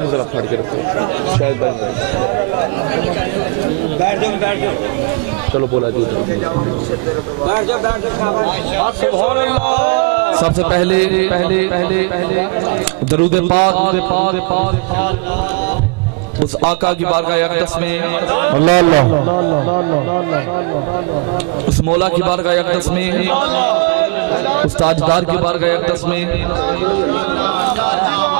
पानी जरा फाड़ के रखो, शायद बन जाए। बैठ जाओ। चलो बोला जी। सबसे पहले दरूद पाक उस आका की बारगाह अक़दस में, अल्लाह अल्लाह, उस मौला की बारगाह अक़दस में, उस ताजदार की बारगाह अक़दस में,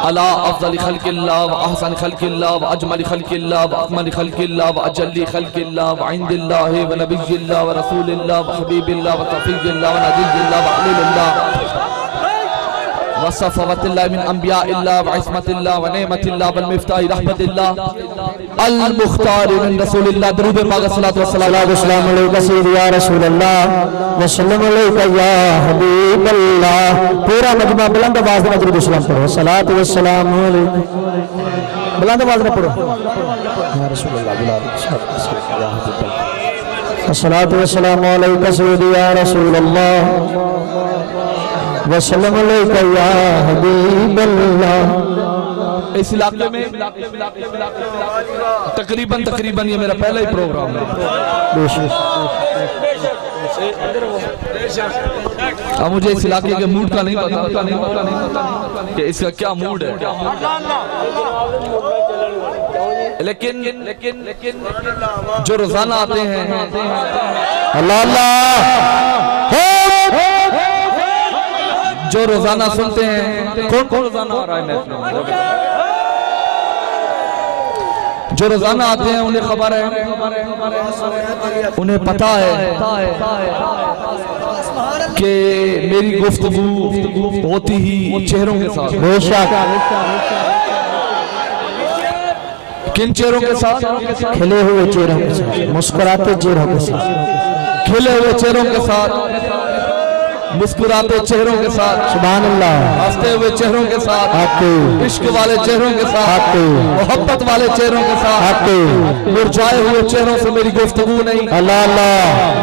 अला अफ़ज़ल ख़ल्क़िल्लाह व अहसन ख़ल्क़िल्लाह व अजमल ख़ल्क़िल्लाह व अकमल ख़ल्क़िल्लाह व अजल्ली ख़ल्क़िल्लाह व इंदिल्लाह व नबिय्यिल्लाह व रसूलिल्लाह व हबीबिल्लाह व तफ़ीय्यिल्लाह व नज़ीय्यिल्लाह व ख़लीलिल्लाह व सफ़वतिल्लाह मिन अंबियाइल्लाह व इस्मतिल्लाह व नेमतिल्लाह वल मिफ्ताह रहमतिल्लाह अल मुख्तार मिन रसूलिल्लाह। दरूद पाक सल्लल्लाहु अलैहि वसल्लम या रसूलल्लाह व सल्लम अलैका या हबीबल्लाह। पूरा मजमा बुलंद आवाज में दरूद सलाम पढ़ो। सलात व सलाम बुलंद आवाज में पढ़ो या रसूलल्लाह, या हबीबल्लाह। सलात व सलाम अलैका सय्यदी या रसूलल्लाह वसल्लम अलैका या हबीबल्लाह। इस इलाके में तकरीबन ये मेरा पहला ही प्रोग्राम है। अब मुझे इस इलाके के मूड का नहीं पता कि इसका क्या मूड है, लेकिन जो रोजाना आते हैं, अल्लाह अल्लाह, जो रोजाना सुनते हैं, कौन रोजाना आ रहा है महफिल में? जो रोजाना आते हैं उन्हें खबर है, उन्हें पता है कि मेरी गुफ्तगू होती ही चेहरों के साथ। बेशक। किन चेहरों के साथ? खिले हुए चेहरों के साथ, मुस्कुराते चेहरों के साथ, खिले हुए चेहरों के साथ, मुस्कुराते चेहरों के साथ, सुभान अल्लाह, हंसते हुए चेहरों के साथ, इश्क वाले चेहरों के साथ, मोहब्बत वाले चेहरों के साथ, मुरझाए हुए चेहरों से मेरी गुफ्तगू नहीं, अल्लाह अल्लाह,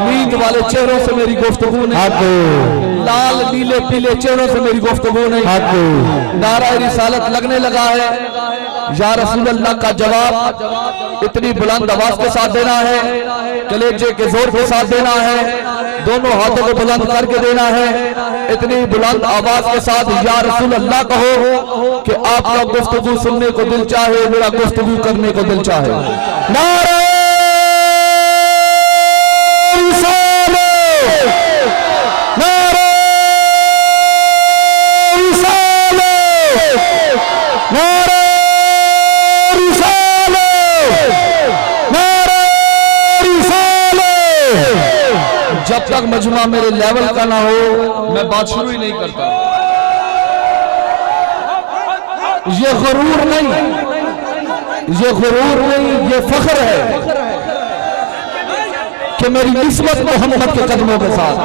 नींद वाले चेहरों से मेरी गुफ्तगू नहीं, लाल नीले पीले चेहरों से मेरी गुफ्तगू नहीं। नारा रिसालत लगने लगा है, या रसूल अल्लाह का जवाब इतनी बुलंद आवाज के साथ देना है, कलेजे के जोर के साथ देना है, दोनों हाथों को बुलंद करके देना है, इतनी बुलंद आवाज के साथ या रसूल अल्लाह कहो कि आपका गुफ्तगू सुनने को दिल चाहे, मेरा गुफ्तगू करने को दिल चाहे। नारे जब तक मजमा मेरे लेवल का ना हो मैं बात शुरू ही नहीं करता। ये गुरूर नहीं, ये फख्र है कि मेरी निस्बत मोहम्मद के कदमों के साथ,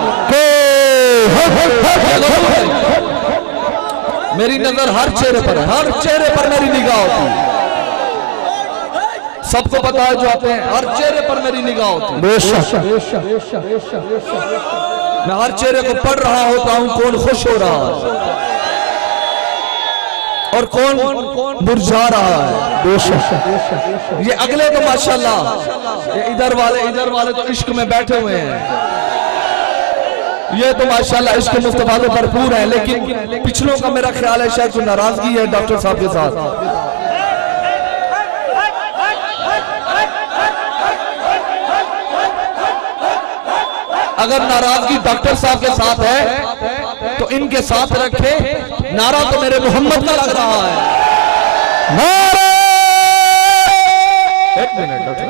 मेरी नजर हर चेहरे पर है, हर चेहरे पर मेरी निगाह होती है। सबको पता है जो आते हैं, हर चेहरे पर मेरी निगाह होती है। मैं हर चेहरे को पढ़ रहा होता हूँ, कौन खुश हो रहा है और कौन मुरझा रहा है। ये अगले तो माशाल्लाह, ये इधर वाले तो इश्क में बैठे हुए हैं, ये तो माशाल्लाह इश्क मुस्तफा से भरपूर है, लेकिन पिछलों का मेरा ख्याल है शायद कोई नाराजगी है डॉक्टर साहब के साथ। अगर नाराजगी डॉक्टर साहब के साथ है तो इनके साथ रखे, नारा तो मेरे मोहम्मद का लग रहा है। एक मिनट डॉक्टर,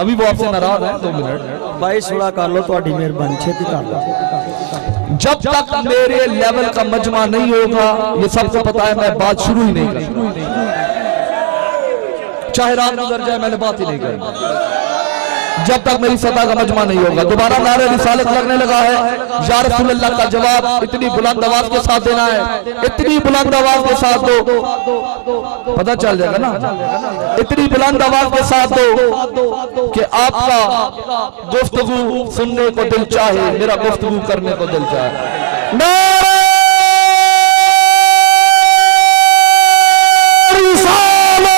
अभी वो आपसे नाराज है, 2 मिनट भाई सुना कर लो, थोड़ी मेहरबानी छेती कर लो। जब तक मेरे लेवल का मजमा नहीं होगा, ये सबको पता है, मैं बात शुरू ही नहीं करूंगा, चाहे रात गुजर जाए मैंने बात ही नहीं करनी जब तक मेरी सतह का मजमा नहीं होगा। दोबारा नारे रिसालत लगने लगा है, या रसूल अल्लाह का जवाब इतनी बुलंद आवाज के साथ देना है, इतनी बुलंद आवाज के साथ दो, पता चल जाएगा ना, इतनी बुलंद आवाज के साथ दो कि आपका गुफ्तगू सुनने को दिल चाहे, मेरा गुफ्तगू करने को दिल चाहे। नारे रिसालत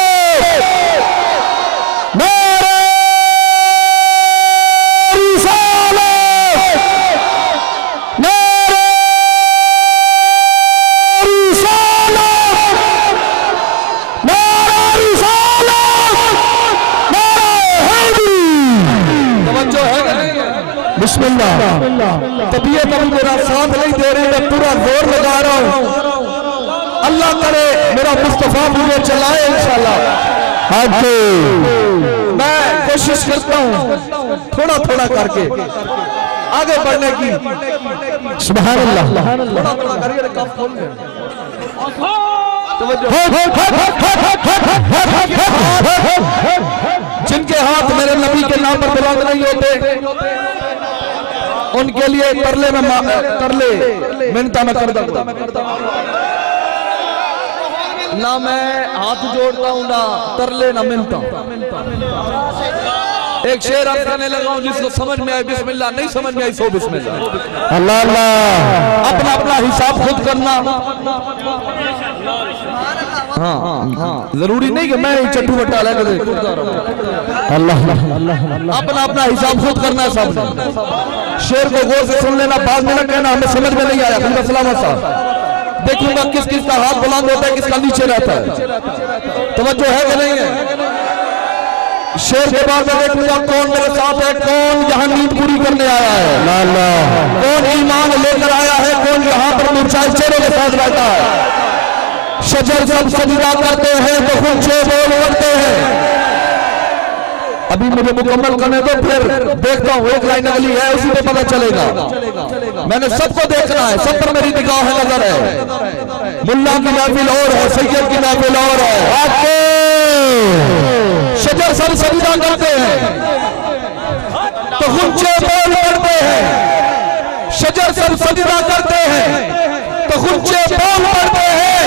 बिस्मिल्लाह। तबीयत अभी मेरा साथ नहीं दे रही, मैं पूरा जोर लगा रहा हूँ। अल्लाह करे मेरा मुस्तफा मुझे चलाए इंशाल्लाह। मैं कोशिश करता हूँ थोड़ा थोड़ा करके आगे बढ़ने की। सुभान अल्लाह। थोड़ा थोड़ा करके कफ खोल ले। जिनके हाथ मेरे नबी के नाम पर बुलंद नहीं होते उनके लिए तरले में तरले मिन्नता में कर दूंगा। ना मैं हाथ जोड़ता हूँ ना तरले ना मिन्नता। एक शेर आप कहने लगा हूँ जिसको समझ में आए बिस्मिल्लाह, नहीं समझ में आई सो बिस्मिल्लाह। अल्लाह अल्लाह। अपना अपना हिसाब खुद करना। हाँ हाँ, जरूरी नहीं कि मैं चट्टू बट्टा लेकर अल्लाह अल्लाह। अपना अपना हिसाब खुद करना है सब। शेर को गौर से सुन लेना, बाद में ना कहना हमें समझ में नहीं आया। खुदा सलामत साहब देखूंगा किस किस का हाथ बुलंद होता है, किसका नीचे रहता है। तवज्जो है कि नहीं है? शेर के बाद में देखूंगा कौन मेरे साथ है, कौन यहाँ नींद पूरी करने आया है, कौन ईमान लेकर आया है, कौन यहाँ पर मुरझाए चेहरों के साथ रहता है। शजर जब सजदा करते हैं तो खुंचे बोल उठते हैं। अभी मुझे मुकम्मल करने दो, फिर देखता हूँ एक लाइन अगली है उसी पे पता चलेगा। मैंने सबको देखना है, सब पर मेरी निगाह है, नजर है। मुल्ला की महफिल और है, सैयद की महफिल और है। शजर सब सजदा करते हैं तो खुंचे बोल पड़ते हैं। शजर सब सजदा करते हैं तो खुंचे बोल पड़ते हैं।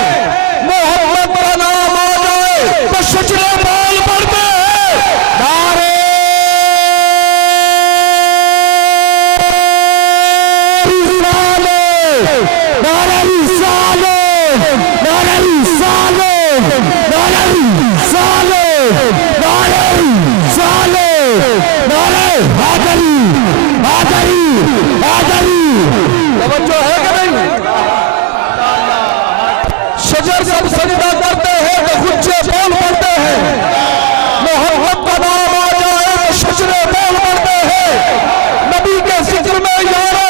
मोहम्मद का नाम आ जाए तो शजरे बोल पड़ते हैं। नारे रिसाले, नारे रिसाले, नारे रिसाले, नारे रिसाले, नारे हैदरी, हैदरी, हैदरी। तवज्जो है कि नहीं? शजर सब सजदा करते हैं तो खुंचे बोल पड़ते हैं। मोहम्मद का नाम आ जाए तो शजरे बोल पड़ते हैं। नबी के जिक्र में यारो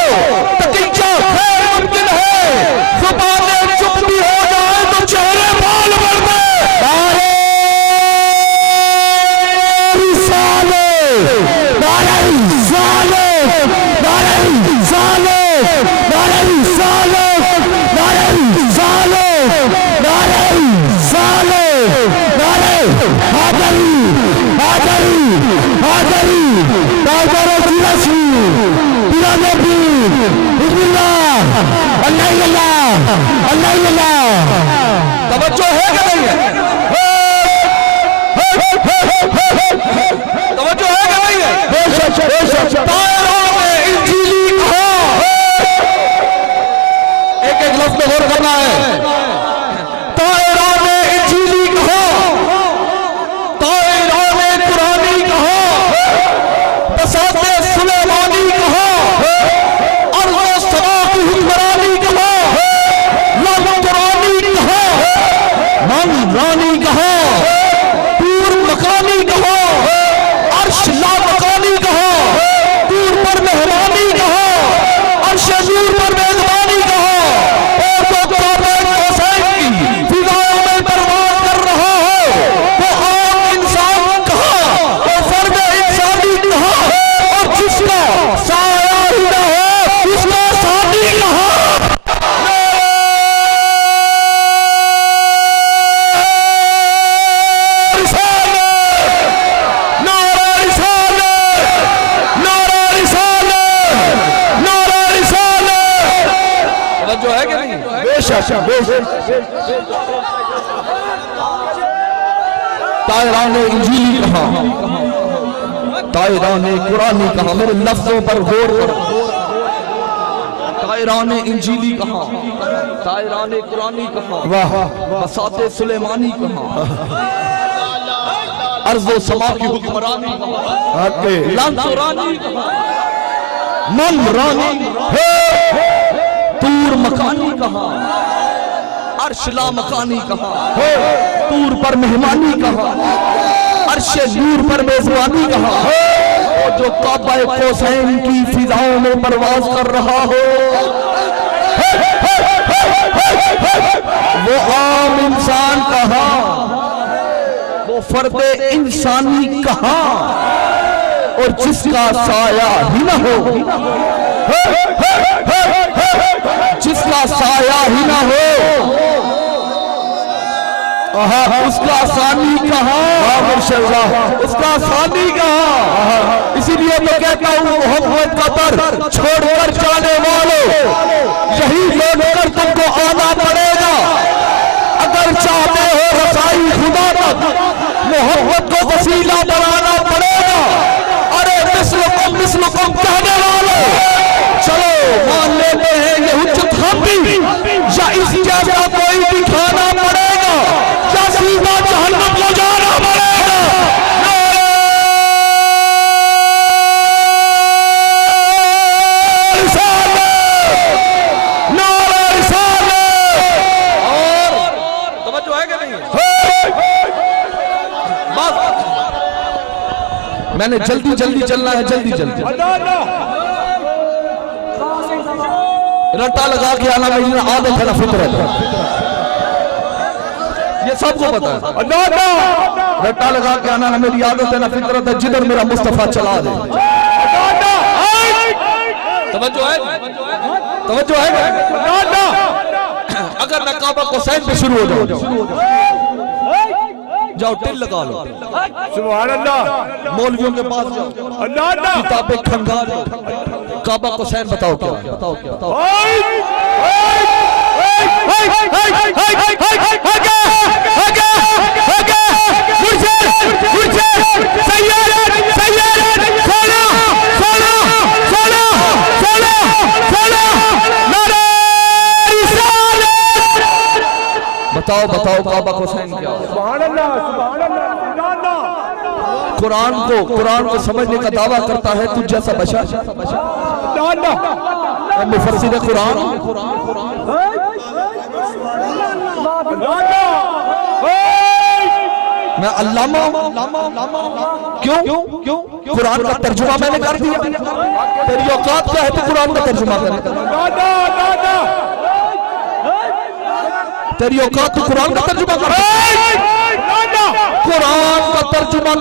तकीजा खैर मुमकिन है। ज़ुबानें चुप भी हो जाए तो चेहरे बोल पड़ते हैं। नारे रिसाले, नारे रिसाले, नारे रिसाले, नारे रिसाले, नारे रिसाले, नारे रिसाले, नारे हैदरी, हैदरी, हैदरी। ताजर जिलासी बिला नबी बिस्मिल्लाह अल्लाह अल्लाह अल्लाह अल्लाह। तवज्जो है कि नहीं है? तवज्जो है कि नहीं है? बेशक बेशक। तायरों में इंजीली कहा, एक एक लफ्ज़ पे गौर करना है। तायरों में इंजीली कहा, तायरों में कुरानी कहा, बसाते सुलेमानी कहा, अर्ज़ व समा की हुक्मरानी कहा, लन कुरानी कहा, मन रानी कहा, दूर मकानी कहा, अर्श ला मकानी कहा, दूर पर मेहरानी कहा, अर्श दूर पर मेजबानी कहा। और जो काबे हुसैन की फिजाओं में परवाज़ कर रहा है वो आम इंसान कहा, वो फर्द इंसानी कहा, और जिसका साया ही न हो उसका साथी कहा। जो है कि नहीं? बेशक बेशक। तायरान ने इंजीली कहा, तायरान ने कुरानी कहा। मेरे लफ्जों पर गौर करो। तायरान ने इंजीली कहा, तायरान ने कुरानी कहा, बसाते सुलेमानी कहा, अर्ज़ व समा की हुक्मरानी कहा, लन कुरानी कहा, मन रानी, तूर मकानी कहा, अर्श ला मकानी कहा, तूर पर मेहमानी कहा, अर्श नूर पर मेजबानी कहा, जो काबा कौसैन की फिजाओं में परवाज कर रहा हो, वो आम इंसान कहाँ, वो फर्दे इंसानी कहाँ, और जिसका साया ही न हो, जिसका साया ही न हो, उसका सानी कहाँ, उसका सानी कहाँ। इसीलिए तो कहता हूँ मोहब्बत का दर छोड़कर जाने वालों, यही लौटकर तुमको आना पड़ेगा। अगर चाहते हो रसाई खुदा तक, मोहब्बत को वसीला बनाना पड़ेगा। अरे मिस्लुकुम कहने वालों, चलो मान लेते हैं ये हुज्जत हम भी, या इस जैसा कोई दिखाना पड़ेगा, या सीधा जहन्नम को जाना पड़ेगा। मैंने जल्दी जल्दी चलना है, जल्दी जल्दी रट्टा लगा के आना मेरी आदत है ना, फितरत है, ये सबको पता है। रट्टा लगा के आना ना मेरी आदत है ना, फितरत है, जिधर मेरा मुस्तफा चला दे। तवज्जो है, तवज्जो है। अगर मैं काबा कौसैन पे शुरू हो जाऊं, जाओ टिल लगा लो, सुभान अल्लाह, मौलवियों के पास जाओ, अल्लाह किताबें खंगालो, काबा कौसैन बताओ क्या, बताओ क्या, बताओ। बताओ बताओ काबा कौसैन क्या है? कुरान को समझने का दावा करता है तुझ जैसा बशर, मुफस्सिर कुरान, मैं अल्लामा, क्यों क्यों कुरान का तर्जुमा मैंने कर दिया। तेरी औकात क्या है तो कुरान का तर्जुमा करे? तेरी औकात तो कुरान का तर्जुमा कर, कुरान का तर्जुमा